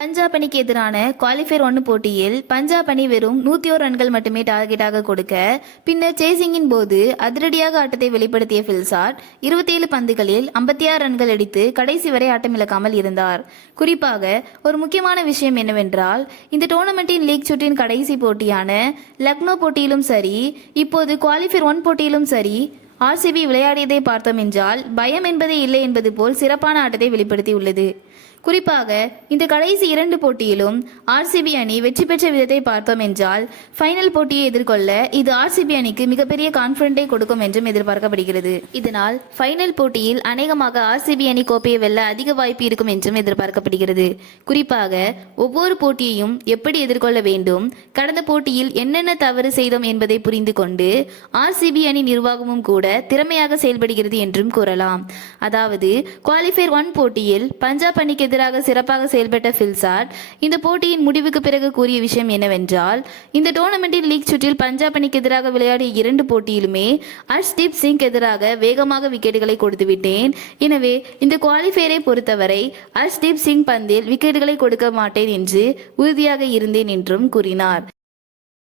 பஞ்சாப் அணிக்கு எதிரான குவாலிஃபயர் 1 போட்டியில் பஞ்சாப் அணி வெறும் 101 ரன்கள் மட்டுமே டார்கெட்டாக கொடுக்க, பின்னர் சேசிங்கின் போது அதிரடியாக ஆட்டத்தை வெளிப்படுத்திய ஃபில்சாட் 27 பந்துகளில் 56 ரன்கள் அடித்து கடைசி வரை ஆட்டமிழக்காமல் இருந்தார். குறிப்பாக ஒரு முக்கியமான விஷயம் என்னவென்றால், இந்த டோர்னமெண்டின் லீக் சுற்றின் கடைசி போட்டியான லக்னோ போட்டியிலும் சரி, இப்போது குவாலிஃபயர் 1 போட்டியிலும் சரி, ஆர்சிபி விளையாடியதை பார்த்தோம் என்றால் பயம் என்பதே இல்லை என்பது போல் சிறப்பான ஆட்டத்தை வெளிப்படுத்தியுள்ளது. குறிப்பாக இந்த கடைசி 2 போட்டியிலும் ஆர்சிபி அணி வெற்றி பெற்ற விதத்தை பார்த்தோம் என்றால், ஃபைனல் போட்டியை எதிர்கொள்ள இது ஆர்சிபி அணிக்கு மிகப்பெரிய கான்ஃபிடென்ட்டை கொடுக்கும் என்றும் எதிர்பார்க்கப்படுகிறது. இதனால் ஃபைனல் போட்டியில் அநேகமாக ஆர்சிபி அணி கோப்பையை வெல்ல அதிக வாய்ப்பு இருக்கும் என்றும் எதிர்பார்க்கப்படுகிறது. குறிப்பாக ஒவ்வொரு போட்டியையும் எப்படி எதிர்கொள்ள வேண்டும், கடந்த போட்டியில் என்னென்ன தவறு செய்தோம் என்பதை புரிந்து கொண்டு ஆர்சிபி அணி நிர்வாகமும் கூட திறமையாக செயல்படுகிறது என்றும் கூறலாம். அதாவது குவாலிஃபயர் 1 போட்டியில் பஞ்சாப் அணிக்கு எதிராக சிறப்பாக செயல்பட்ட ஃபில்சாட் இந்த போட்டியின் முடிவுக்கு பிறகு கூறிய விஷயம் என்னவென்றால், இந்த டோர்னமெண்டின் லீக் சுற்றில் பஞ்சாப் அணிக்கு எதிராக விளையாடிய 2 போட்டியிலுமே ஹர்ஷ்தீப் சிங் எதிராக வேகமாக விக்கெட்டுகளை கொடுத்துவிட்டேன். எனவே இந்த குவாலிஃபயரை பொறுத்தவரை ஹர்ஷ்தீப் சிங் பந்தில் விக்கெட்டுகளை கொடுக்க மாட்டேன் என்று உறுதியாக இருந்தேன் என்றும் கூறினார்.